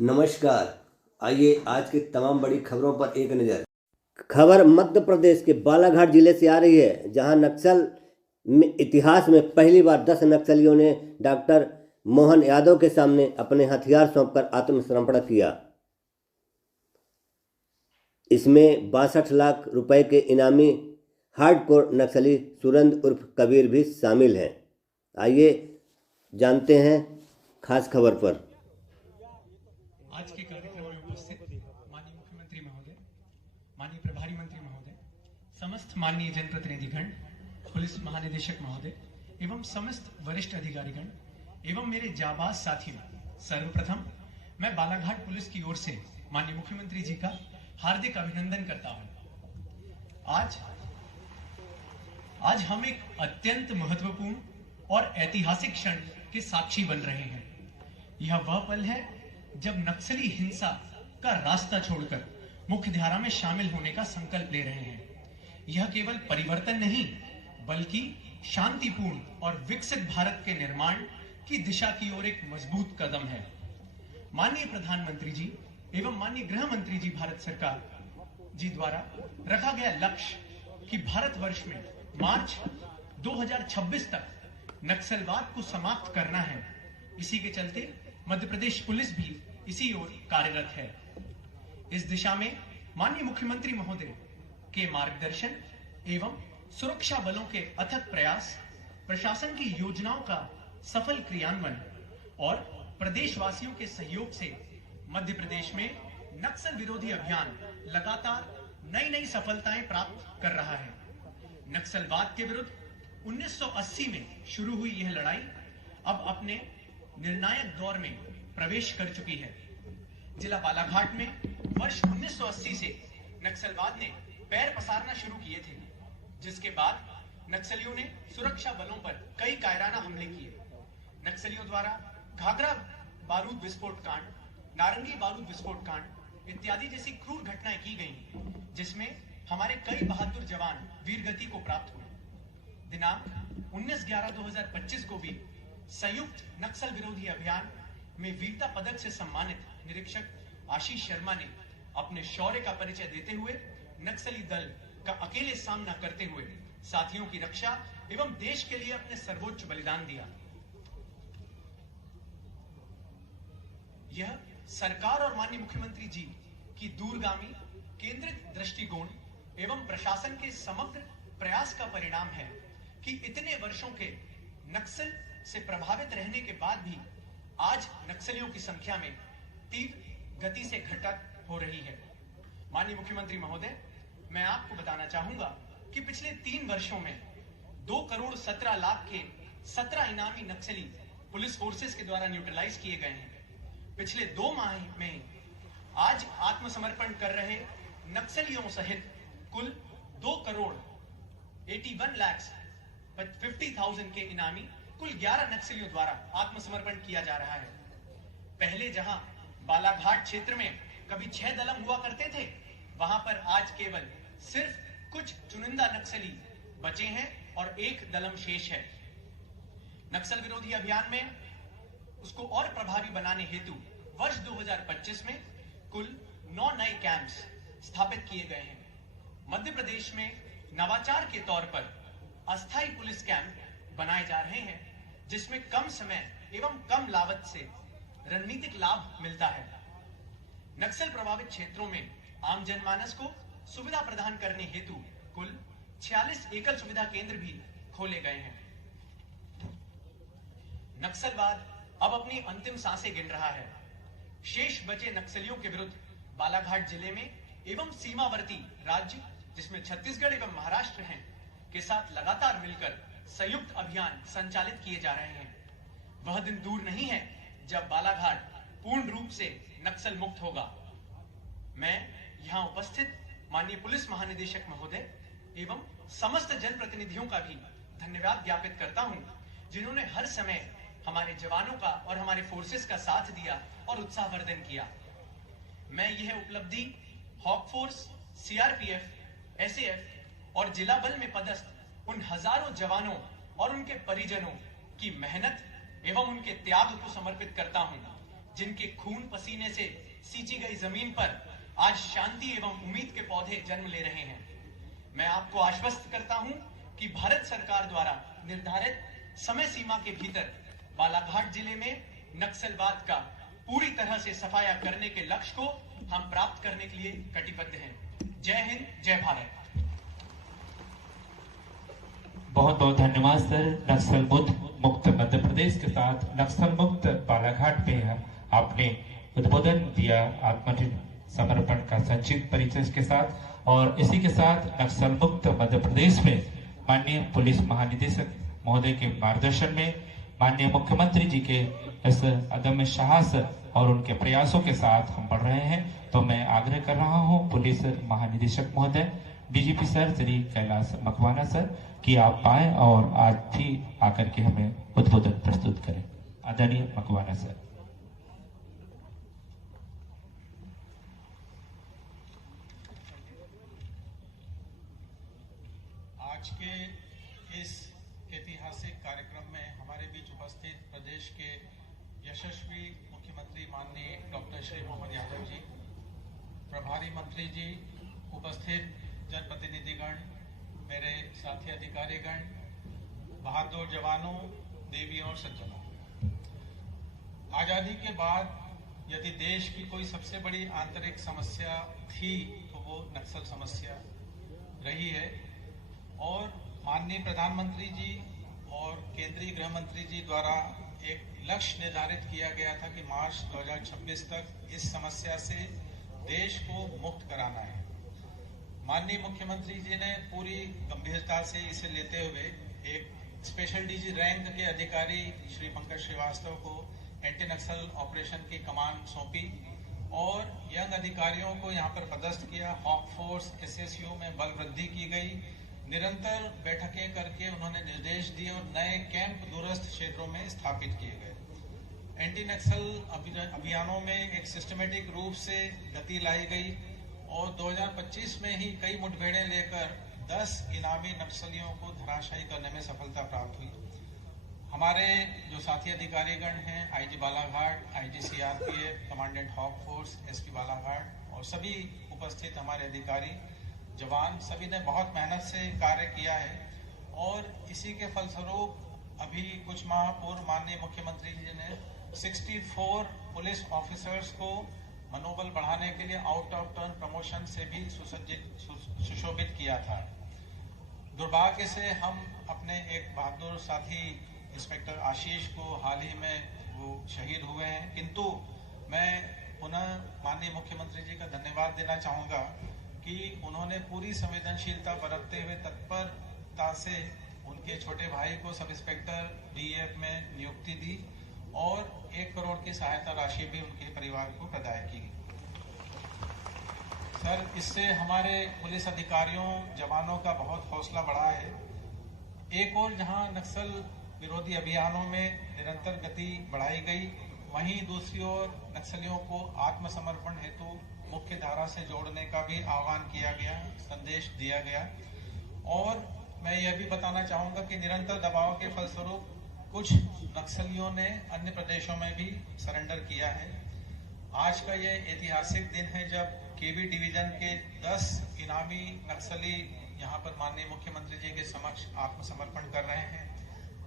नमस्कार। आइए आज की तमाम बड़ी खबरों पर एक नज़र। खबर मध्य प्रदेश के बालाघाट जिले से आ रही है, जहां नक्सल में इतिहास में पहली बार 10 नक्सलियों ने डॉक्टर मोहन यादव के सामने अपने हथियार सौंपकर आत्मसमर्पण किया। इसमें 62 लाख रुपए के इनामी हार्डकोर नक्सली सुरेंद्र उर्फ कबीर भी शामिल हैं। आइए जानते हैं खास खबर पर। आज के कार्यक्रम में उपस्थित माननीय मुख्यमंत्री महोदय, माननीय प्रभारी मंत्री महोदय, समस्त माननीय जनप्रतिनिधिगण, पुलिस महानिदेशक महोदय एवं समस्त वरिष्ठ अधिकारीगण एवं मेरे जाबाज साथियों, सर्वप्रथम मैं बालाघाट पुलिस की ओर से माननीय मुख्यमंत्री जी का हार्दिक अभिनंदन करता हूं। आज हम एक अत्यंत महत्वपूर्ण और ऐतिहासिक क्षण के साक्षी बन रहे हैं। यह वह पल है जब नक्सली हिंसा का रास्ता छोड़कर मुख्य धारा में शामिल होने का संकल्प ले रहे हैं। यह केवल परिवर्तन नहीं, बल्कि शांतिपूर्ण और विकसित भारत के निर्माण की दिशा की ओर एक मजबूत कदम है। माननीय प्रधानमंत्री जी एवं माननीय गृह मंत्री जी भारत सरकार जी द्वारा रखा गया लक्ष्य कि भारतवर्ष में मार्च 2026 तक नक्सलवाद को समाप्त करना है। इसी के चलते मध्य प्रदेश पुलिस भी इसी ओर कार्यरत है। इस दिशा में माननीय मुख्यमंत्री महोदय के मार्गदर्शन एवं सुरक्षा बलों के अथक प्रयास, प्रशासन की योजनाओं का सफल क्रियान्वयन और प्रदेशवासियों के सहयोग से मध्य प्रदेश में नक्सल विरोधी अभियान लगातार नई सफलताएं प्राप्त कर रहा है। नक्सलवाद के विरुद्ध 1980 में शुरू हुई यह लड़ाई अब अपने निर्णायक दौर में प्रवेश कर चुकी है। जिला बालाघाट में वर्ष 1980 से नक्सलवाद ने पैर पसारना शुरू किए थे, जिसके बाद नक्सलियों ने सुरक्षा बलों पर कई कायराना हमले किए। नक्सलियों द्वारा घाघरा बारूद विस्फोट कांड, नारंगी बारूद विस्फोट कांड इत्यादि जैसी क्रूर घटनाएं की गई, जिसमें हमारे कई बहादुर जवान वीरगति को प्राप्त हुए। दिनांक 19/11/2025 को भी संयुक्त नक्सल विरोधी अभियान में वीरता पदक से सम्मानित निरीक्षक आशीष शर्मा ने अपने शौर्य का परिचय देते हुए नक्सली दल का अकेले सामना करते हुए साथियों की रक्षा एवं देश के लिए अपने सर्वोच्च बलिदान दिया। यह सरकार और माननीय मुख्यमंत्री जी की दूरगामी केंद्रित दृष्टिकोण एवं प्रशासन के समग्र प्रयास का परिणाम है कि इतने वर्षों के नक्सल से प्रभावित रहने के बाद भी आज नक्सलियों की संख्या में तीव्र गति से घटत हो रही है। माननीय मुख्यमंत्री महोदय, मैं आपको बताना चाहूंगा कि पिछले 3 वर्षों में 2,17,00,000 के 17 इनामी नक्सली पुलिस फोर्सेस के द्वारा न्यूट्रलाइज किए गए हैं। पिछले 2 माह में आज आत्मसमर्पण कर रहे नक्सलियों सहित कुल 2,81,50,000 के इनामी कुल 11 नक्सलियों द्वारा आत्मसमर्पण किया जा रहा है। पहले जहां बालाघाट क्षेत्र में कभी 6 दलम हुआ करते थे, वहां पर आज केवल सिर्फ कुछ चुनिंदा नक्सली बचे हैं और 1 दलम शेष है। नक्सल विरोधी अभियान में उसको और प्रभावी बनाने हेतु वर्ष 2025 में कुल 9 नए कैंप्स स्थापित किए गए हैं। मध्य प्रदेश में नवाचार के तौर पर अस्थायी पुलिस कैंप बनाए जा रहे हैं, जिसमें कम समय एवं कम लागत से रणनीतिक लाभ मिलता है। नक्सल प्रभावित क्षेत्रों में आम जनमानस को सुविधा प्रदान करने हेतु कुल 46 एकल सुविधा केंद्र भी खोले गए हैं। नक्सलवाद अब अपनी अंतिम सांसें गिन रहा है। शेष बचे नक्सलियों के विरुद्ध बालाघाट जिले में एवं सीमावर्ती राज्य, जिसमें छत्तीसगढ़ एवं महाराष्ट्र हैं, के साथ लगातार मिलकर संयुक्त अभियान संचालित किए जा रहे हैं। वह दिन दूर नहीं है जब बालाघाट पूर्ण रूप से नक्सल मुक्त होगा। मैं यहां उपस्थित माननीय पुलिस महानिदेशक महोदय एवं समस्त जनप्रतिनिधियों का भी धन्यवाद ज्ञापित करता हूं, जिन्होंने हर समय हमारे जवानों का और हमारे फोर्सेस का साथ दिया और उत्साहवर्धन किया। मैं यह उपलब्धि हॉक फोर्स, सीआरपीएफ, एसएएफ और जिला बल में पदस्थ उन हजारों जवानों और उनके परिजनों की मेहनत एवं उनके त्याग को समर्पित करता हूं, जिनके खून पसीने से सींची गई जमीन पर आज शांति एवं उम्मीद के पौधे जन्म ले रहे हैं। मैं आपको आश्वस्त करता हूं कि भारत सरकार द्वारा निर्धारित समय सीमा के भीतर बालाघाट जिले में नक्सलवाद का पूरी तरह से सफाया करने के लक्ष्य को हम प्राप्त करने के लिए कटिबद्ध हैं। जय हिंद, जय भारत। बहुत बहुत धन्यवाद सर। नक्सल मुक्त मध्य प्रदेश के साथ नक्सल मुक्त बालाघाट पे आपने उद्बोधन दिया आत्मसमर्पण का संक्षिप्त परिचय के साथ। और इसी के साथ नक्सल मुक्त मध्य प्रदेश में माननीय पुलिस महानिदेशक महोदय के मार्गदर्शन में माननीय मुख्यमंत्री जी के इस अदम्य साहस और उनके प्रयासों के साथ हम बढ़ रहे हैं। तो मैं आग्रह कर रहा हूं पुलिस महानिदेशक महोदय DGP sir Shri Kailash Makwana sir कि आप आए और आज भी आकर के हमें उद्बोधन प्रस्तुत करें। आदरणीय मकवाना सर। आज के इस ऐतिहासिक कार्यक्रम में हमारे बीच उपस्थित प्रदेश के यशस्वी मुख्यमंत्री माननीय डॉक्टर श्री मोहम्मद यादव जी, प्रभारी मंत्री जी, उपस्थित जनप्रतिनिधिगण, मेरे साथी अधिकारीगण, बहादुर जवानों, देवियों और सज्जनों, आजादी के बाद यदि देश की कोई सबसे बड़ी आंतरिक समस्या थी तो वो नक्सल समस्या रही है। और माननीय प्रधानमंत्री जी और केंद्रीय गृह मंत्री जी द्वारा एक लक्ष्य निर्धारित किया गया था कि मार्च 2026 तक इस समस्या से देश को मुक्त कराना है। माननीय मुख्यमंत्री जी ने पूरी गंभीरता से इसे लेते हुए एक स्पेशल डीजी रैंक के अधिकारी श्री पंकज श्रीवास्तव को एंटी नक्सल ऑपरेशन की कमान सौंपी और यंग अधिकारियों को यहाँ पर पदस्थ किया। हॉक फोर्स एसएसयू में बल वृद्धि की गई। निरंतर बैठकें करके उन्होंने निर्देश दिए और नए कैंप दूरस्थ क्षेत्रों में स्थापित किए गए। एंटी नक्सल अभियानों में एक सिस्टमेटिक रूप से गति लाई गई और 2025 में ही कई मुठभेड़ें लेकर 10 इनामी नक्सलियों को धराशायी करने में सफलता प्राप्त हुई। हमारे जो साथी अधिकारीगण हैं, IG Balaghat, IG CRPF, commandant hoc Force, SP Balaghat और सभी उपस्थित हमारे अधिकारी जवान, सभी ने बहुत मेहनत से कार्य किया है। और इसी के फलस्वरूप अभी कुछ माह पूर्व माननीय मुख्यमंत्री जी ने 64 पुलिस ऑफिसर्स को मनोबल बढ़ाने के लिए आउट ऑफ टर्न प्रमोशन से भी सुशोभित किया था। दुर्भाग्य से हम अपने एक बहादुर साथी इंस्पेक्टर आशीष को हाल ही में वो शहीद हुए हैं, किंतु मैं पुनः माननीय मुख्यमंत्री जी का धन्यवाद देना चाहूंगा कि उन्होंने पूरी संवेदनशीलता बरतते हुए तत्परता से उनके छोटे भाई को सब इंस्पेक्टर डीएफ में नियुक्ति दी और 1 करोड़ की सहायता राशि भी उनके परिवार को प्रदान की। सर, इससे हमारे पुलिस अधिकारियों, जवानों का बहुत हौसला बढ़ा है। एक और जहां नक्सल विरोधी अभियानों में निरंतर गति बढ़ाई गई, वहीं दूसरी ओर नक्सलियों को आत्मसमर्पण हेतु मुख्य धारा से जोड़ने का भी आह्वान किया गया, संदेश दिया गया। और मैं यह भी बताना चाहूंगा कि निरंतर दबाव के फलस्वरूप कुछ नक्सलियों ने अन्य प्रदेशों में भी सरेंडर किया है। आज का यह ऐतिहासिक दिन है जब केबी डिवीजन के 10 इनामी नक्सली यहाँ पर माननीय मुख्यमंत्री जी के समक्ष आत्मसमर्पण कर रहे हैं।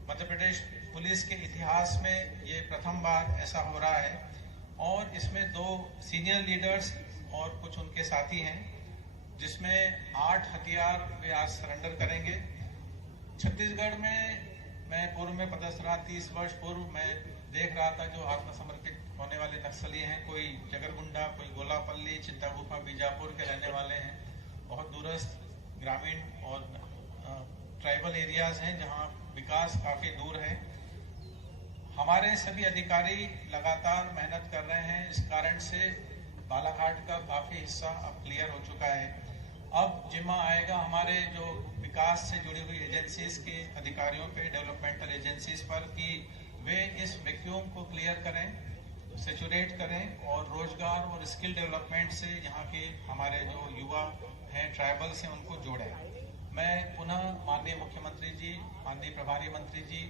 मध्य प्रदेश पुलिस के इतिहास में ये प्रथम बार ऐसा हो रहा है और इसमें 2 सीनियर लीडर्स और कुछ उनके साथी हैं, जिसमें 8 हथियार वे आज सरेंडर करेंगे। छत्तीसगढ़ में मैं पूर्व में पदस्थ रहा, 30 वर्ष पूर्व मैं देख रहा था जो आत्मसमर्पित होने वाले नक्सली हैं, कोई जगरगुंडा, कोई गोलापल्ली, चिंतागुफा, बीजापुर के रहने वाले हैं। बहुत दूरस्थ ग्रामीण और ट्राइबल एरियाज हैं जहां विकास काफी दूर है। हमारे सभी अधिकारी लगातार मेहनत कर रहे हैं। इस कारण से बालाघाट का काफी हिस्सा अब क्लियर हो चुका है। अब जिम्मा आएगा हमारे जो विकास से जुड़ी हुई एजेंसीज के अधिकारियों पे, डेवलपमेंटल एजेंसीज पर, कि वे इस वैक्यूम को क्लियर करें, सेचुरेट करें और रोजगार और स्किल डेवलपमेंट से यहाँ के हमारे जो युवा हैं ट्राइबल से उनको जोड़ें। मैं पुनः माननीय मुख्यमंत्री जी, माननीय प्रभारी मंत्री जी,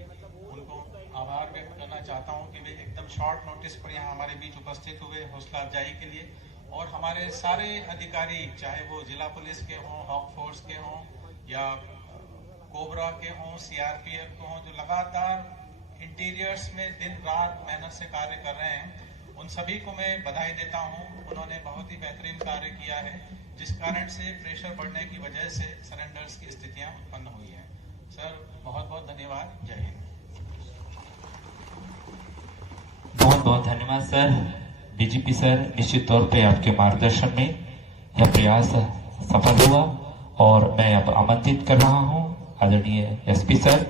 उनको आभार व्यक्त करना चाहता हूं कि वे एकदम शॉर्ट नोटिस पर यहाँ हमारे बीच उपस्थित हुए हौसला अफजाई के लिए। और हमारे सारे अधिकारी, चाहे वो जिला पुलिस के हों, हॉक फोर्स के हों या कोबरा के हों, सीआरपीएफ के हों, जो लगातार इंटीरियर्स में दिन रात मेहनत से कार्य कर रहे हैं, उन सभी को मैं बधाई देता हूं। उन्होंने बहुत ही बेहतरीन कार्य किया है, जिस कारण से प्रेशर बढ़ने की वजह से सरेंडर्स की स्थितियां उत्पन्न हुई हैं। सर बहुत बहुत धन्यवाद। जय हिंद। बहुत बहुत धन्यवाद सर। डीजीपी सर, निश्चित तौर पे आपके मार्गदर्शन में यह प्रयास सफल हुआ और मैं अब आमंत्रित कर रहा हूं आदरणीय एसपी सर,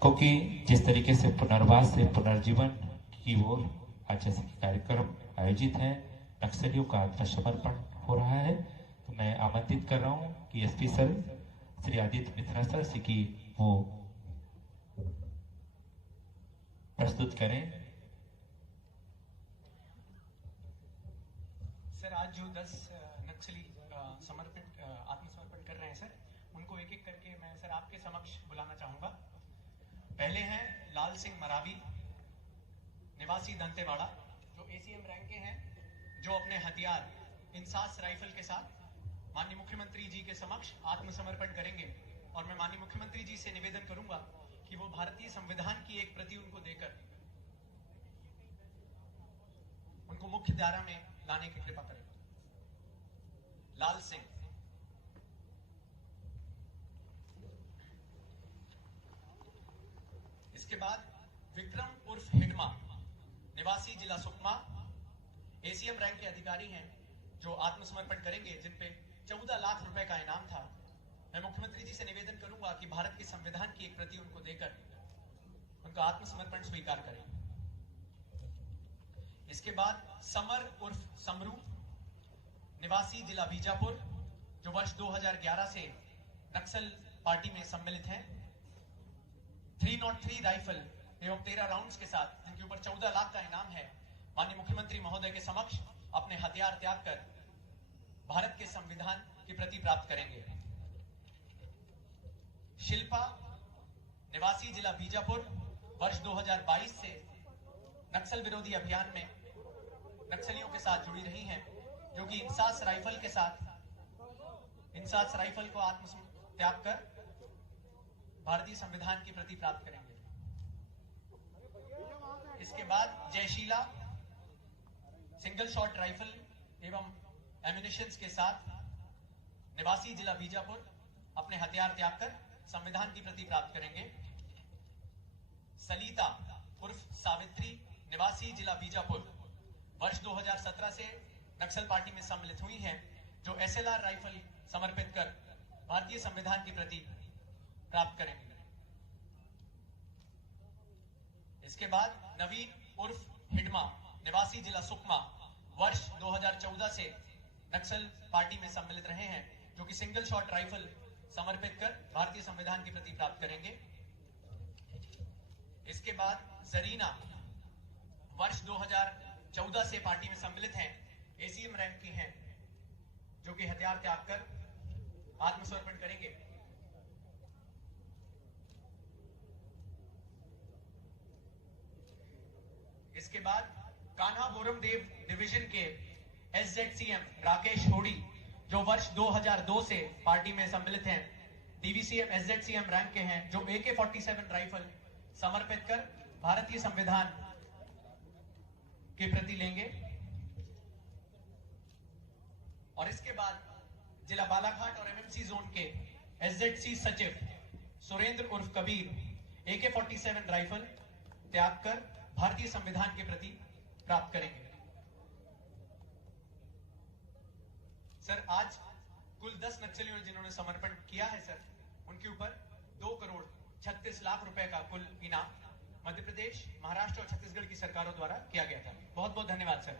क्योंकि जिस तरीके से पुनर्वास से पुनर्जीवन की ओर आज जैसे कार्यक्रम आयोजित है, नक्सलियों का आत्मसमर्पण हो रहा है, तो मैं आमंत्रित कर रहा हूं कि SP sir Shri Aditya Mishra sir से कि वो प्रस्तुत करें। सर, आज जो 10 नक्सली आत्मसमर्पण कर रहे हैं सर, उनको एक एक करके मैं सर आपके समक्ष बुलाना चाहूंगा। पहले हैं लाल सिंह मरावी, निवासी दंतेवाड़ा, जो एसीएम रैंक के हैं, जो अपने हथियार इंसास राइफल के साथ माननीय मुख्यमंत्री जी के समक्ष आत्मसमर्पण करेंगे। और मैं माननीय मुख्यमंत्री जी से निवेदन करूंगा कि वो भारतीय संविधान की एक प्रति उनको देकर उनको मुख्य धारा में लाने की कृपा करें। लाल सिंह। इसके बाद विक्रम उर्फ हिडमा, निवासी जिला सुकमा, एसीएम रैंक के अधिकारी हैं, जो आत्मसमर्पण करेंगे, जिन पे 14 लाख रुपए का इनाम था। मैं मुख्यमंत्री जी से निवेदन करूंगा कि भारत के संविधान की एक प्रति उनको देकर उनका आत्मसमर्पण स्वीकार करें। इसके बाद समर उर्फ समरू, निवासी जिला बीजापुर, जो वर्ष 2011 से नक्सल पार्टी में सम्मिलित हैं। 303 राइफल एवं 13 राउंड्स के साथ, जिनके ऊपर 14 लाख का इनाम है, माननीय मुख्यमंत्री महोदय के समक्ष अपने हथियार त्याग कर भारत के संविधान की प्रति प्राप्त करेंगे। शिल्पा, निवासी जिला बीजापुर, वर्ष 2022 से नक्सल विरोधी अभियान में नक्सलियों के साथ जुड़ी रही हैं, जो कि इंसास राइफल के साथ इंसास राइफल को त्याग कर भारतीय संविधान की प्रति प्राप्त करेंगे। इसके बाद जयशीला, सिंगल शॉट राइफल एवं एम्युनिशंस के साथ, निवासी जिला बीजापुर, अपने हथियार त्याग कर संविधान की प्रति प्राप्त करेंगे। सलीता उर्फ सावित्री, निवासी जिला बीजापुर, वर्ष 2017 से नक्सल पार्टी में सम्मिलित हुई हैं, जो एसएलआर राइफल समर्पित कर भारतीय संविधान की प्रति प्राप्त करेंगे। इसके बाद नवीन उर्फ हिडमा, निवासी जिला सुकमा, वर्ष 2014 से नक्सल पार्टी में सम्मिलित रहे हैं, जो कि सिंगल शॉट राइफल समर्पित कर भारतीय संविधान की प्रति प्राप्त करेंगे। इसके बाद जरीना, वर्ष 2014 से पार्टी में सम्मिलित हैं, एसीएम रैंक की हैं, जो कि हथियार त्याग कर आत्मसमर्पण करेंगे। इसके बाद कान्हा बोरम देव डिवीजन के एसजेडसीएम राकेश होड़ी, जो वर्ष 2002 से पार्टी में सम्मिलित हैं, डीवीसीएम एसजेडसीएम रैंक के हैं, जो AK-47 राइफल समर्पित कर भारतीय संविधान के प्रति लेंगे। और इसके बाद जिला बालाघाट और एमएमसी जोन के एसजेडसी सचिव सुरेंद्र उर्फ कबीर, AK-47 राइफल त्याग कर भारतीय संविधान के प्रति प्राप्त करेंगे। सर, आज कुल 10 नक्सलियों ने जिन्होंने समर्पण किया है सर, उनके ऊपर 2,36,00,000 रुपए का कुल इनाम मध्य प्रदेश, महाराष्ट्र और छत्तीसगढ़ की सरकारों द्वारा किया गया था। बहुत बहुत धन्यवाद सर।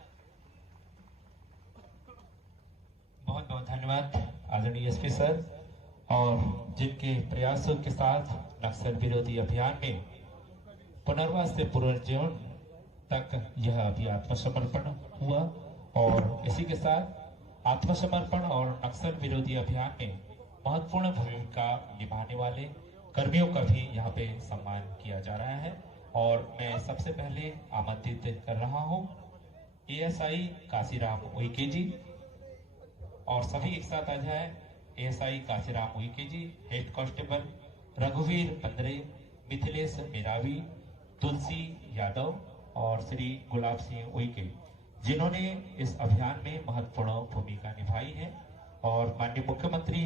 बहुत बहुत धन्यवाद आदरणीय एसपी सर, और जिनके प्रयासों के साथ नक्सल विरोधी अभियान में पुनर्वास से पुनर्जीवन तक यह अभी आत्मसमर्पण हुआ, और इसी के साथ आत्मसमर्पण और नक्सल विरोधी अभियान में महत्वपूर्ण भूमिका निभाने वाले कर्मियों का भी यहाँ पे सम्मान किया जा रहा है। और मैं सबसे पहले आमंत्रित कर रहा हूँ एएसआई काशीराम उइके जी, और सभी एक साथ आ जाए। एएसआई काशीराम उइके जी, हेड कांस्टेबल रघुवीर पंद्रे, मिथिलेश मेरावी, तुलसी यादव और श्री गुलाब सिंह उइके, जिन्होंने इस अभियान में महत्वपूर्ण भूमिका निभाई है। और माननीय मुख्यमंत्री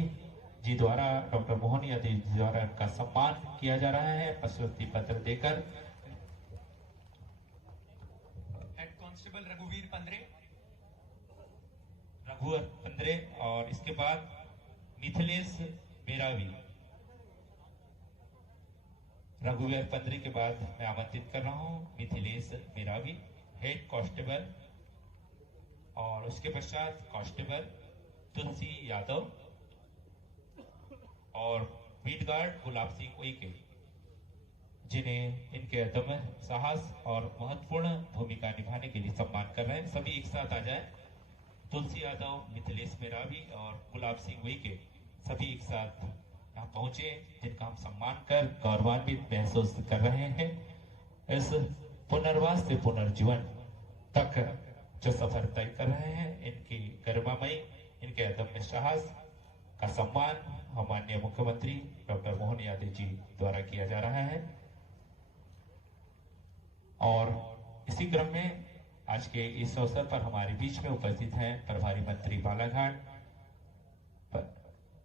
जी द्वारा, डॉक्टर मोहन यादव जी द्वारा उनका सम्मान किया जा रहा है प्रशस्ति पत्र देकर। हेड कांस्टेबल रघुवीर पंद्रे, और इसके बाद मिथिलेश मेरावी। रघुवीर पंद्रे के बाद मैं आमंत्रित कर रहा हूं मिथिलेश मेरावी, हेड कांस्टेबल, और उसके पश्चात कांस्टेबल तुलसी यादव और बीट गार्ड गुलाब सिंह उइके, जिन्हें इनके अदम्य साहस और महत्वपूर्ण भूमिका निभाने के लिए सम्मान कर रहे हैं। सभी एक साथ आ जाए। तुलसी यादव, मिथिलेश मेरावी और गुलाब सिंह उइके सभी एक साथ यहाँ पहुंचे, जिनका हम सम्मान कर गौरवान्वित महसूस कर रहे हैं। इस पुनर्वास से पुनर्जीवन तक जो सफर तय कर रहे हैं, इनकी गरिमामयी, इनके अदम्य साहस का सम्मान माननीय मुख्यमंत्री डॉक्टर मोहन यादव जी द्वारा किया जा रहा है। और इसी क्रम में आज के इस अवसर पर हमारे बीच में उपस्थित हैं प्रभारी मंत्री बालाघाट।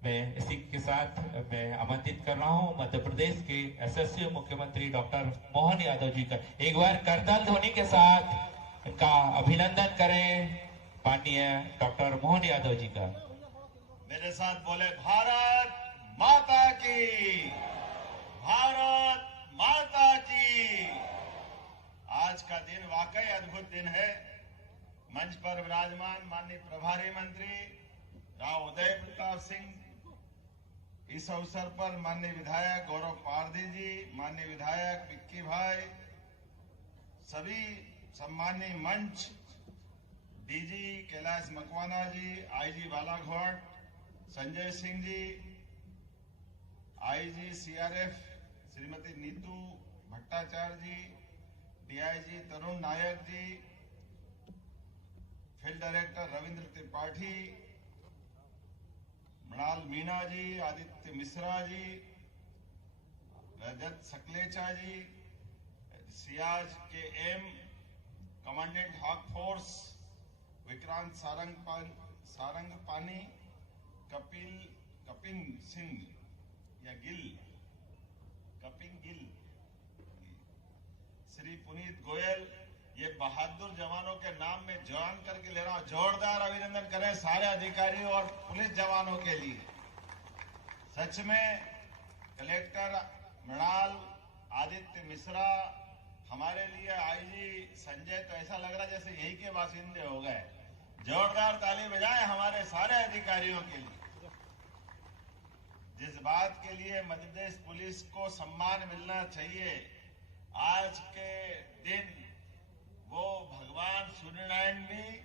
मैं इसी के साथ मैं आमंत्रित कर रहा हूं मध्य प्रदेश के यशस्वी मुख्यमंत्री डॉक्टर मोहन यादव जी का। एक बार करताल ध्वनि के साथ इनका अभिनंदन करें, माननीय डॉक्टर मोहन यादव जी का। मेरे साथ बोले, भारत माता की, भारत माता की। आज का दिन वाकई अद्भुत दिन है। मंच पर विराजमान माननीय प्रभारी मंत्री राव उदय प्रताप सिंह, इस अवसर पर माननीय विधायक गौरव पारधी जी, माननीय विधायक विक्की भाई, सभी सम्मानीय मंच, DG Kailash Makwana ji, IG Balaghat Sanjay Singh ji, IG CRF Shrimati Neetu Bhattacharya ji, DIG Tarun Nayak ji, field director Ravindra Tripathi, Mrinal Meena ji, Aditya Mishra ji, Rajat Sakalecha ji, Siyaz K M, commandant hoc force Vikrant Sarangpani, Kaping Singh या कपिंग गिल, श्री पुनीत गोयल, ये बहादुर जवानों के नाम में जवान करके ले रहा हूं। जोरदार अभिनंदन करें सारे अधिकारियों और पुलिस जवानों के लिए। सच में कलेक्टर मृणाल, आदित्य मिश्रा, हमारे लिए आईजी संजय, तो ऐसा लग रहा जैसे यही के बासिंदे हो गए। जोरदार ताली बजाएं हमारे सारे अधिकारियों के लिए। जिस बात के लिए मध्य प्रदेश पुलिस को सम्मान मिलना चाहिए, आज के दिन वो भगवान सूर्यनारायण भी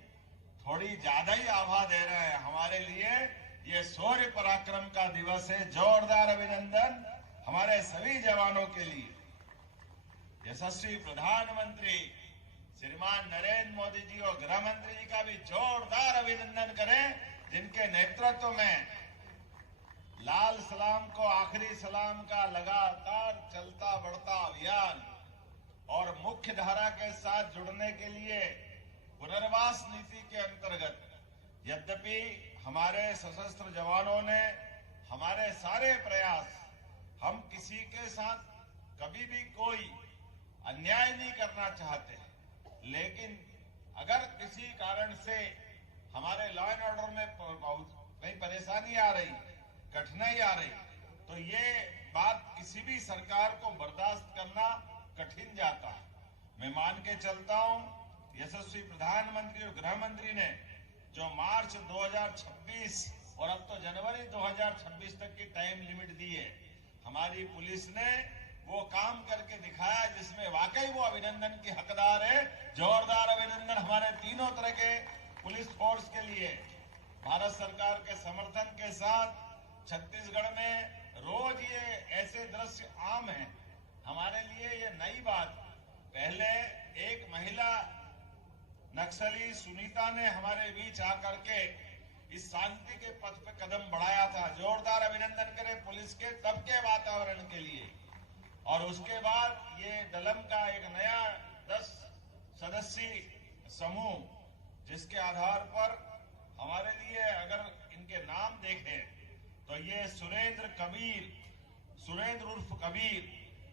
थोड़ी ज्यादा ही आभा दे रहे हैं। हमारे लिए ये शौर्य पराक्रम का दिवस है। जोरदार अभिनंदन हमारे सभी जवानों के लिए। यशस्वी प्रधानमंत्री श्रीमान नरेंद्र मोदी जी और गृह मंत्री जी का भी जोरदार अभिनंदन करें, जिनके नेतृत्व में लाल सलाम को आखिरी सलाम का लगातार चलता बढ़ता अभियान और मुख्य धारा के साथ जुड़ने के लिए पुनर्वास नीति के अंतर्गत, यद्यपि हमारे सशस्त्र जवानों ने हमारे सारे प्रयास, हम किसी के साथ कभी भी कोई अन्याय नहीं करना चाहते, लेकिन अगर किसी कारण से हमारे लॉ एंड ऑर्डर में कहीं परेशानी आ रही, कठिनाई आ रही, तो ये बात किसी भी सरकार को बर्दाश्त करना कठिन जाता है। मैं मान के चलता हूं, यशस्वी प्रधानमंत्री और गृह मंत्री ने जो मार्च 2026 और अब तो जनवरी 2026 तक की टाइम लिमिट दी है, हमारी पुलिस ने वो काम करके दिखाया जिसमें वाकई वो अभिनंदन की हकदार है। जोरदार अभिनंदन हमारे तीनों तरह के पुलिस फोर्स के लिए। भारत सरकार के समर्थन के साथ छत्तीसगढ़ में रोज ये ऐसे दृश्य आम है। हमारे लिए ये नई बात। पहले एक महिला नक्सली सुनीता ने हमारे बीच आकर के इस शांति के पथ पे कदम बढ़ाया था। जोरदार अभिनंदन करें पुलिस के तब के वातावरण के लिए। और उसके बाद ये डलम का एक नया 10 सदस्यीय समूह, जिसके आधार पर हमारे लिए अगर इनके नाम देखें तो ये सुरेंद्र उर्फ कबीर,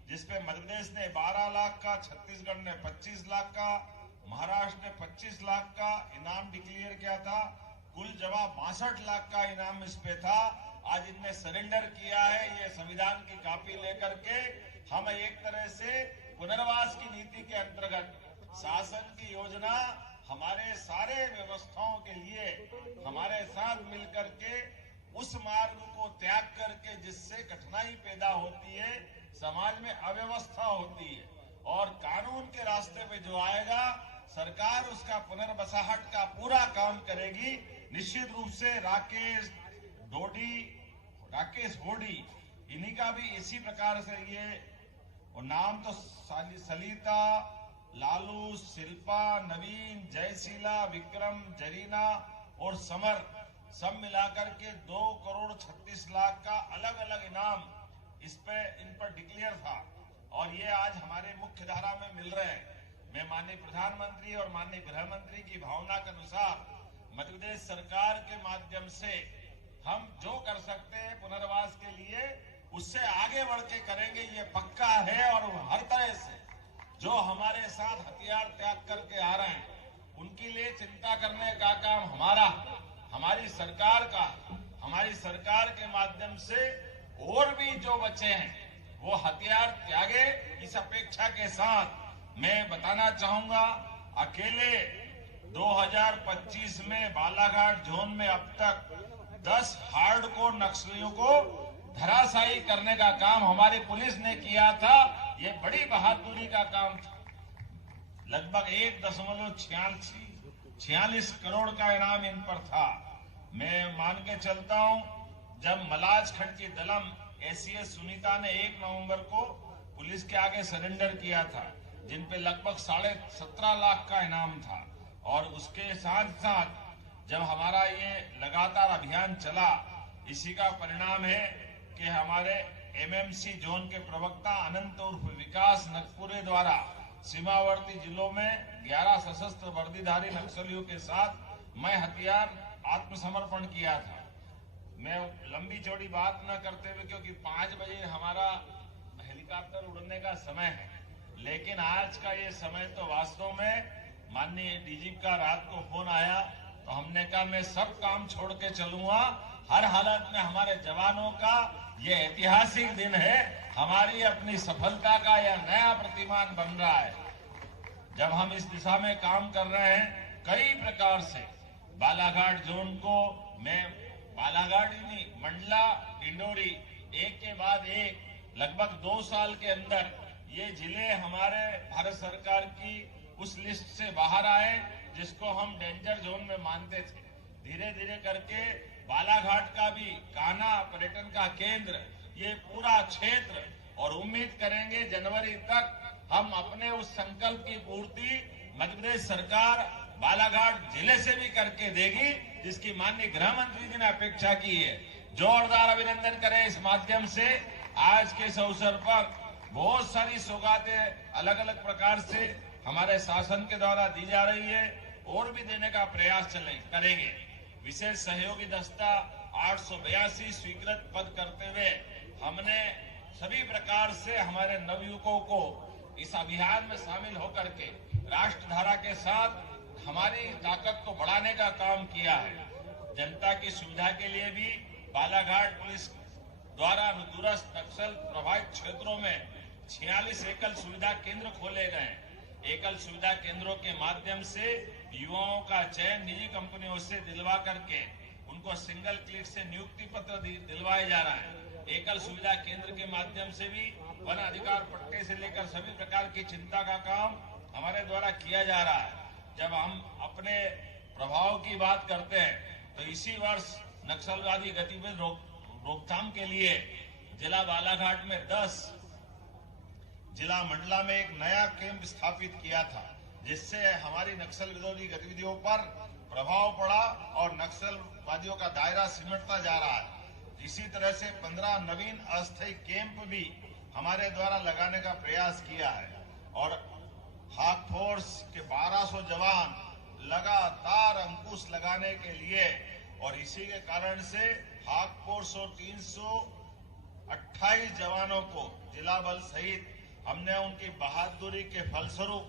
जिसपे मध्य प्रदेश ने 12 लाख का, छत्तीसगढ़ ने 25 लाख का, महाराष्ट्र ने 25 लाख का इनाम डिक्लेयर किया था। कुल जमा 62 लाख का इनाम इस पे था। आज इनने सरेंडर किया है। ये संविधान की कॉपी लेकर के हम एक तरह से पुनर्वास की नीति के अंतर्गत शासन की योजना हमारे सारे व्यवस्थाओं के लिए हमारे साथ मिलकर के उस मार्ग को त्याग करके जिससे कठिनाई पैदा होती है, समाज में अव्यवस्था होती है, और कानून के रास्ते पे जो आएगा सरकार उसका पुनर्बसाहट का पूरा काम करेगी। निश्चित रूप से राकेश होडी इन्हीं का भी इसी प्रकार से ये और नाम तो सलिता, लालू, शिल्पा, नवीन, जयशीला, विक्रम, जरीना और समर सब मिलाकर के 2,36,00,000 का अलग अलग इनाम इन पर डिक्लेयर था। और ये आज हमारे मुख्य धारा में मिल रहे हैं। मैं माननीय प्रधानमंत्री और माननीय गृह मंत्री की भावना के अनुसार मध्य प्रदेश सरकार के माध्यम से हम जो कर सकते हैं पुनर्वास के लिए उससे आगे बढ़ के करेंगे, ये पक्का है। और हर तरह से जो हमारे साथ हथियार त्याग करके आ रहे हैं उनके लिए चिंता करने का काम हमारी सरकार के माध्यम से और भी जो बचे हैं वो हथियार त्यागे। इस अपेक्षा के साथ मैं बताना चाहूंगा, अकेले 2025 में बालाघाट जोन में अब तक 10 हार्डकोर नक्सलियों को धराशायी करने का काम हमारी पुलिस ने किया था। ये बड़ी बहादुरी का काम था। लगभग 1.46 करोड़ का इनाम इन पर था। मैं मान के चलता हूं, जब मलाज खंड की दलम एसीएस सुनीता ने 1 नवंबर को पुलिस के आगे सरेंडर किया था, जिन पे लगभग 17.5 लाख का इनाम था। और उसके साथ साथ जब हमारा ये लगातार अभियान चला, इसी का परिणाम है कि हमारे एमएमसी जोन के प्रवक्ता अनंत उर्फ विकास नगपुरे द्वारा सीमावर्ती जिलों में 11 सशस्त्र वर्दीधारी नक्सलियों के साथ मैं हथियार आत्मसमर्पण किया था। मैं लंबी चौड़ी बात न करते हुए, क्योंकि 5 बजे हमारा हेलीकॉप्टर उड़ने का समय है, लेकिन आज का ये समय तो वास्तव में माननीय डीजीपी का रात को फोन आया तो हमने कहा मैं सब काम छोड़ के चलूंगा। हर हालत में हमारे जवानों का ये ऐतिहासिक दिन है। हमारी अपनी सफलता का यह नया प्रतिमान बन रहा है। जब हम इस दिशा में काम कर रहे हैं कई प्रकार से बालाघाट जोन को, मैं बालाघाट ही नहीं, मंडला, डिंडोरी, एक के बाद एक लगभग 2 साल के अंदर ये जिले हमारे भारत सरकार की उस लिस्ट से बाहर आए जिसको हम डेंजर जोन में मानते थे। धीरे धीरे करके बालाघाट का भी कान्हा पर्यटन का केंद्र, ये पूरा क्षेत्र, और उम्मीद करेंगे जनवरी तक हम अपने उस संकल्प की पूर्ति मध्य प्रदेश सरकार बालाघाट जिले से भी करके देगी, जिसकी माननीय गृह मंत्री जी ने अपेक्षा की है। जोरदार अभिनंदन करें इस माध्यम से। आज के इस अवसर पर बहुत सारी सौगातें अलग अलग प्रकार से हमारे शासन के द्वारा दी जा रही है, और भी देने का प्रयास करेंगे। विशेष सहयोगी दस्ता 882 स्वीकृत पद करते हुए हमने सभी प्रकार से हमारे नवयुवकों को इस अभियान में शामिल होकर के राष्ट्रधारा के साथ हमारी ताकत को बढ़ाने का काम किया है। जनता की सुविधा के लिए भी बालाघाट पुलिस द्वारा दूरस्थ नक्सल प्रभावित क्षेत्रों में 46 एकल सुविधा केंद्र खोले गए। एकल सुविधा केंद्रों के माध्यम से युवाओं का चयन निजी कंपनियों से दिलवा करके उनको सिंगल क्लिक से नियुक्ति पत्र दिलवाए जा रहा है। एकल सुविधा केंद्र के माध्यम से भी वन अधिकार पट्टे से लेकर सभी प्रकार की चिंता का काम हमारे द्वारा किया जा रहा है। जब हम अपने प्रभाव की बात करते हैं तो इसी वर्ष नक्सलवादी गतिविधि रोकथाम के लिए जिला बालाघाट में 10, जिला मंडला में एक नया कैंप स्थापित किया था, जिससे हमारी नक्सल विरोधी गतिविधियों पर प्रभाव पड़ा और नक्सलवादियों का दायरा सिमटता जा रहा है। इसी तरह से 15 नवीन अस्थायी कैंप भी हमारे द्वारा लगाने का प्रयास किया है और हाक फोर्स के 1200 जवान लगातार अंकुश लगाने के लिए, और इसी के कारण से हाक फोर्स और 328 जवानों को जिला बल सहित हमने उनकी बहादुरी के फलस्वरूप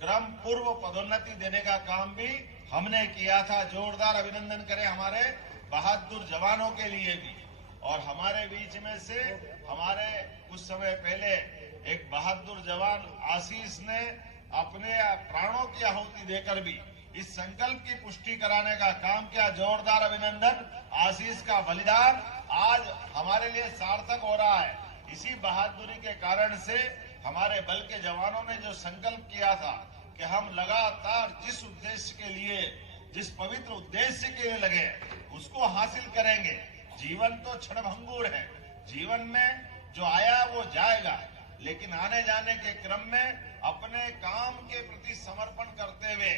क्रम पूर्व पदोन्नति देने का काम भी हमने किया था। जोरदार अभिनंदन करें हमारे बहादुर जवानों के लिए भी। और हमारे बीच में से हमारे कुछ समय पहले एक बहादुर जवान आशीष ने अपने प्राणों की आहुति देकर भी इस संकल्प की पुष्टि कराने का काम किया। जोरदार अभिनंदन। आशीष का बलिदान आज हमारे लिए सार्थक हो रहा है। इसी बहादुरी के कारण से हमारे बल के जवानों ने जो संकल्प किया था कि हम लगातार जिस उद्देश्य के लिए, जिस पवित्र उद्देश्य के लिए लगे, उसको हासिल करेंगे। जीवन तो क्षणभंगुर है, जीवन में जो आया वो जाएगा, लेकिन आने जाने के क्रम में अपने काम के प्रति समर्पण करते हुए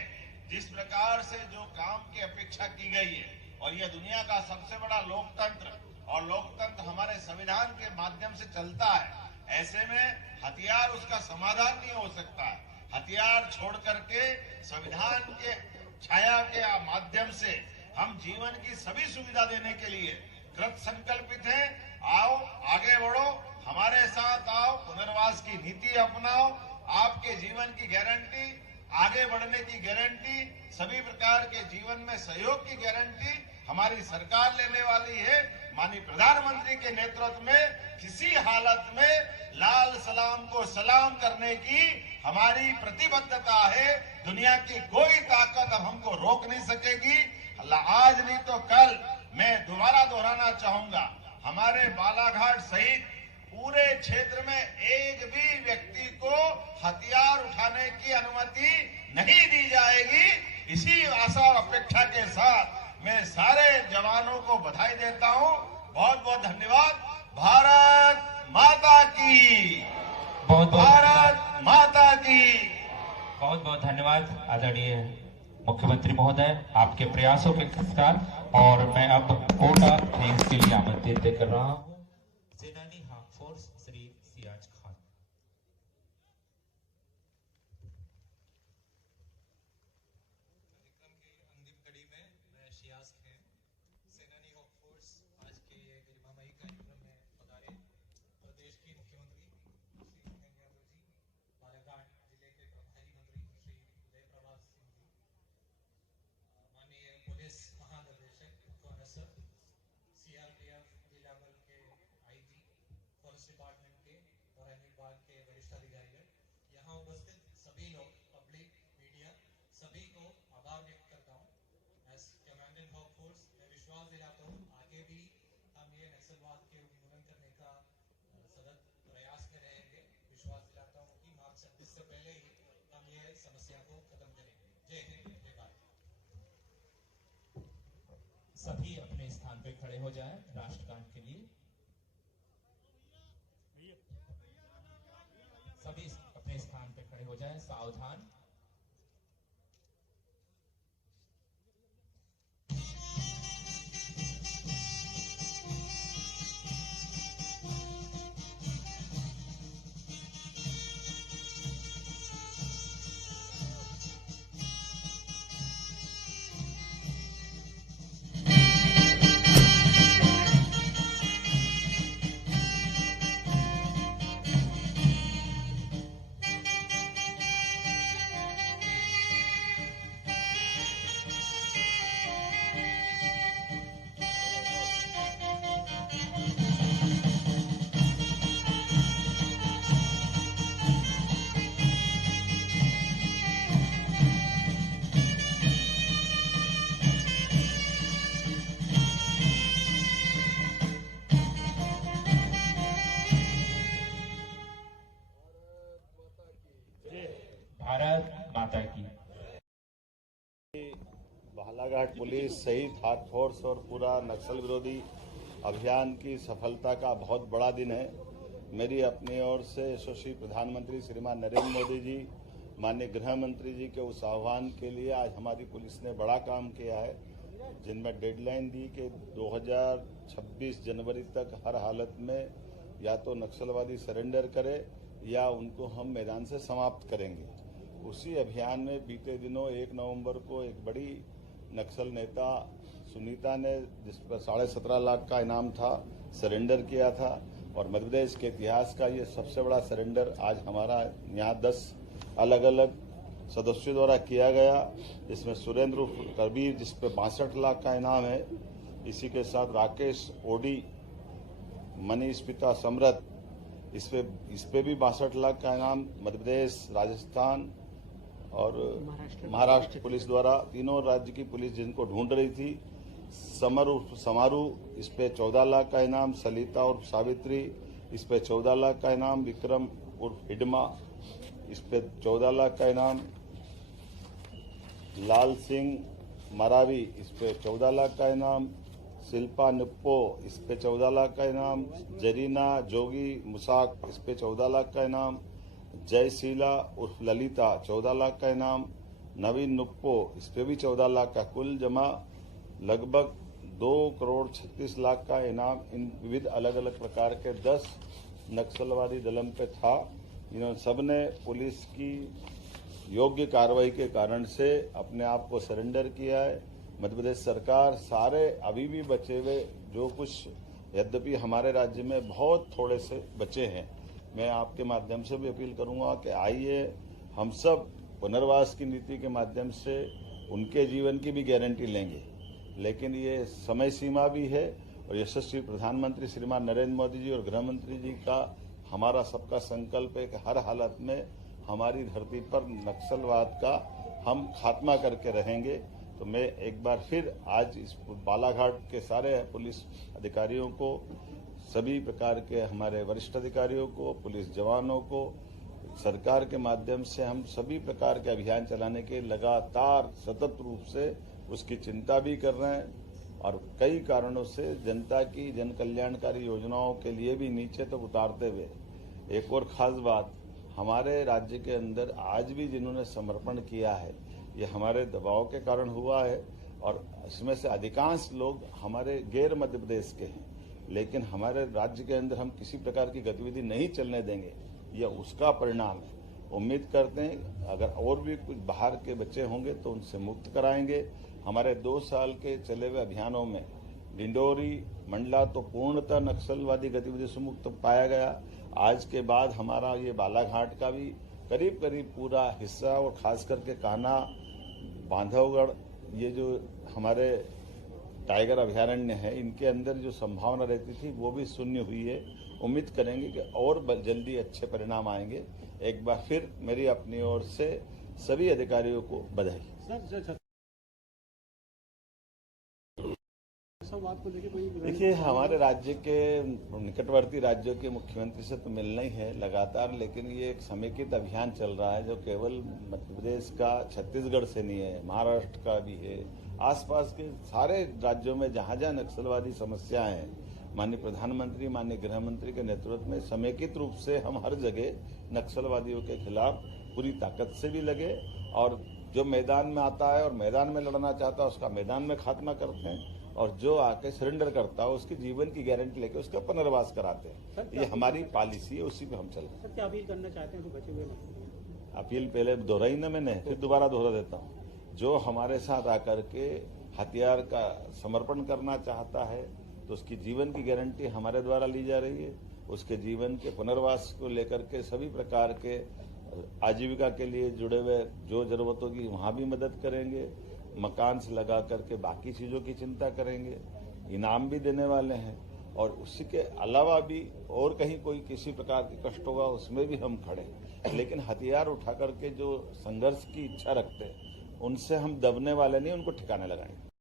जिस प्रकार से जो काम की अपेक्षा की गई है, और यह दुनिया का सबसे बड़ा लोकतंत्र, और लोकतंत्र हमारे संविधान के माध्यम से चलता है, ऐसे में हथियार उसका समाधान नहीं हो सकता है। हथियार छोड़ करके संविधान के छाया के माध्यम से हम जीवन की सभी सुविधा देने के लिए कृत संकल्पित हैं। आओ आगे बढ़ो, हमारे साथ आओ, पुनर्वास की नीति अपनाओ। आपके जीवन की गारंटी, आगे बढ़ने की गारंटी, सभी प्रकार के जीवन में सहयोग की गारंटी हमारी सरकार लेने वाली है। माननीय प्रधानमंत्री के नेतृत्व में किसी हालत में लाल सलाम को सलाम करने की हमारी प्रतिबद्धता है। दुनिया की कोई ताकत अब हमको रोक नहीं सकेगी। आज नहीं तो कल मैं दोबारा दोहराना चाहूंगा, हमारे बालाघाट सहित पूरे क्षेत्र में एक भी व्यक्ति को हथियार उठाने की अनुमति नहीं दी जाएगी। इसी आशा और अपेक्षा के साथ मैं सारे जवानों को बधाई देता हूं। बहुत बहुत धन्यवाद। भारत माता की, भारत माता की। बहुत बहुत धन्यवाद आदरणीय मुख्यमंत्री महोदय, आपके प्रयासों के पुरस्कार। और मैं अब कोटा थैंक्स के लिए आमंत्रित कर रहा हूँ सेनानी हाक फोर्स श्री सियाज खान। कार्यक्रम की अंतिम कड़ी में मैं सियाज खान, सेनानी हॉक फोर्स, आज के ये गरिमामयी कार्यक्रम में पधारे। प्रदेश के मुख्यमंत्री श्री भूपेंद्र यादव जी, बालाघाट जिले के प्रभारी मंत्री श्री उदय प्रभात सिंह जी, माननीय पुलिस महानिदेशक सर, सीआरपीएफ जिला बल के आईजी, फॉरेस्ट डिपार्टमेंट के और अन्य विभाग के वरिष्ठ अधिकारीगण, यहाँ उपस्थित सभी लोग, पब्लिक, मीडिया, सभी को आभार व्यक्त करता हूँ। एज कमांडेंट हॉक फोर्स मैं विश्वास दिलाता हूँ आगे भी हम ये नक्सलवाद के उन्मूलन करने का सतत प्रयास में रहेंगे। विश्वास दिलाता हूँ कि मार्च 26 से पहले ही हम ये समस्या को खत्म करेंगे। जय हिंद, जय भारत। सभी अपने स्थान पे खड़े हो जाएं राष्ट्रगान के लिए। सभी अपने स्थान पे खड़े हो जाएं। सावधान। भारत माता की। बालाघाट पुलिस सहित हाक फोर्स और पूरा नक्सल विरोधी अभियान की सफलता का बहुत बड़ा दिन है। मेरी अपनी ओर से यशस्वी प्रधानमंत्री श्रीमान नरेंद्र मोदी जी, माननीय गृह मंत्री जी के उस आह्वान के लिए आज हमारी पुलिस ने बड़ा काम किया है, जिनमें डेडलाइन दी कि 2026 जनवरी तक हर हालत में या तो नक्सलवादी सरेंडर करे या उनको हम मैदान से समाप्त करेंगे। उसी अभियान में बीते दिनों 1 नवंबर को एक बड़ी नक्सल नेता सुनीता ने, जिस पर 17.5 लाख का इनाम था, सरेंडर किया था और मध्य प्रदेश के इतिहास का ये सबसे बड़ा सरेंडर आज हमारा यहाँ 10 अलग अलग सदस्यों द्वारा किया गया। इसमें सुरेंद्र उर्फ कबीर, जिस पे 62 लाख का इनाम है, इसी के साथ राकेश ओडी, मनीष पिता समरथ, इस पे भी 62 लाख का इनाम मध्य प्रदेश, राजस्थान और महाराष्ट्र पुलिस द्वारा, तीनों राज्य की पुलिस जिनको ढूंढ रही थी। समर उर्फ समारू, इस पे 14 लाख का इनाम, सलिता उर्फ सावित्री, इस पे 14 लाख का इनाम, विक्रम उर्फ हिडमा, इस पे 14 लाख का इनाम, लाल सिंह मरावी, इस पे 14 लाख का इनाम, शिल्पा निप्पो, इस पे 14 लाख का इनाम, जरीना जोगी मुसाक, इस पे 14 लाख का इनाम, जयशीला उर्फ ललिता 14 लाख का इनाम, नवीन नुप्पो, इस पे भी 14 लाख का, कुल जमा लगभग 2 करोड़ 36 लाख का इनाम इन विविध अलग अलग प्रकार के 10 नक्सलवादी दलम पे था। इन्होंने सबने पुलिस की योग्य कार्रवाई के कारण से अपने आप को सरेंडर किया है। मध्य प्रदेश सरकार सारे अभी भी बचे हुए जो कुछ, यद्यपि हमारे राज्य में बहुत थोड़े से बचे हैं, मैं आपके माध्यम से भी अपील करूंगा कि आइए हम सब पुनर्वास की नीति के माध्यम से उनके जीवन की भी गारंटी लेंगे, लेकिन ये समय सीमा भी है और यशस्वी प्रधानमंत्री श्रीमान नरेंद्र मोदी जी और गृह मंत्री जी का हमारा सबका संकल्प है कि हर हालत में हमारी धरती पर नक्सलवाद का हम खात्मा करके रहेंगे। तो मैं एक बार फिर आज इस बालाघाट के सारे पुलिस अधिकारियों को, सभी प्रकार के हमारे वरिष्ठ अधिकारियों को, पुलिस जवानों को, सरकार के माध्यम से हम सभी प्रकार के अभियान चलाने के लगातार सतत रूप से उसकी चिंता भी कर रहे हैं और कई कारणों से जनता की जन कल्याणकारी योजनाओं के लिए भी नीचे तक उतारते हुए। एक और खास बात, हमारे राज्य के अंदर आज भी जिन्होंने समर्पण किया है, ये हमारे दबाव के कारण हुआ है और इसमें से अधिकांश लोग हमारे गैर मध्य प्रदेश के हैं, लेकिन हमारे राज्य के अंदर हम किसी प्रकार की गतिविधि नहीं चलने देंगे, यह उसका परिणाम है। उम्मीद करते हैं अगर और भी कुछ बाहर के बच्चे होंगे तो उनसे मुक्त कराएंगे। हमारे 2 साल के चले हुए अभियानों में डिंडोरी मंडला तो पूर्णतः नक्सलवादी गतिविधि से मुक्त पाया गया। आज के बाद हमारा ये बालाघाट का भी करीब करीब पूरा हिस्सा और खास करके कान्हा, बांधवगढ़, ये जो हमारे टाइगर अभयारण्य है, इनके अंदर जो संभावना रहती थी वो भी शून्य हुई है। उम्मीद करेंगे कि और जल्दी अच्छे परिणाम आएंगे। एक बार फिर मेरी अपनी ओर से सभी अधिकारियों को बधाई। देखिए, हमारे राज्य के निकटवर्ती राज्यों के मुख्यमंत्री से तो मिलना ही है लगातार, लेकिन ये एक समेकित अभियान चल रहा है जो केवल मध्य प्रदेश का, छत्तीसगढ़ से नहीं है, महाराष्ट्र का भी है, आसपास के सारे राज्यों में जहां जहां नक्सलवादी समस्याएं हैं, माननीय प्रधानमंत्री, माननीय गृह मंत्री के नेतृत्व में समेकित रूप से हम हर जगह नक्सलवादियों के खिलाफ पूरी ताकत से भी लगे और जो मैदान में आता है और मैदान में लड़ना चाहता है उसका मैदान में खात्मा करते हैं और जो आके सरेंडर करता है उसकी जीवन की गारंटी लेके उसका पुनर्वास कराते हैं। ये हमारी पॉलिसी है, उसी पे हम चल रहे हैं। क्या अपील करना चाहते हैं जो बचे हुए? अपील पहले दोहराई ना मैंने, फिर दोबारा दोहरा देता हूँ। जो हमारे साथ आकर के हथियार का समर्पण करना चाहता है तो उसकी जीवन की गारंटी हमारे द्वारा ली जा रही है। उसके जीवन के पुनर्वास को लेकर के सभी प्रकार के आजीविका के लिए जुड़े हुए जो जरूरतों की वहाँ भी मदद करेंगे, मकान से लगा करके बाकी चीज़ों की चिंता करेंगे, इनाम भी देने वाले हैं और उसी के अलावा भी और कहीं कोई किसी प्रकार के कष्ट होगा उसमें भी हम खड़े हैं। लेकिन हथियार उठा करके जो संघर्ष की इच्छा रखते हैं उनसे हम दबने वाले नहीं, उनको ठिकाने लगाएंगे।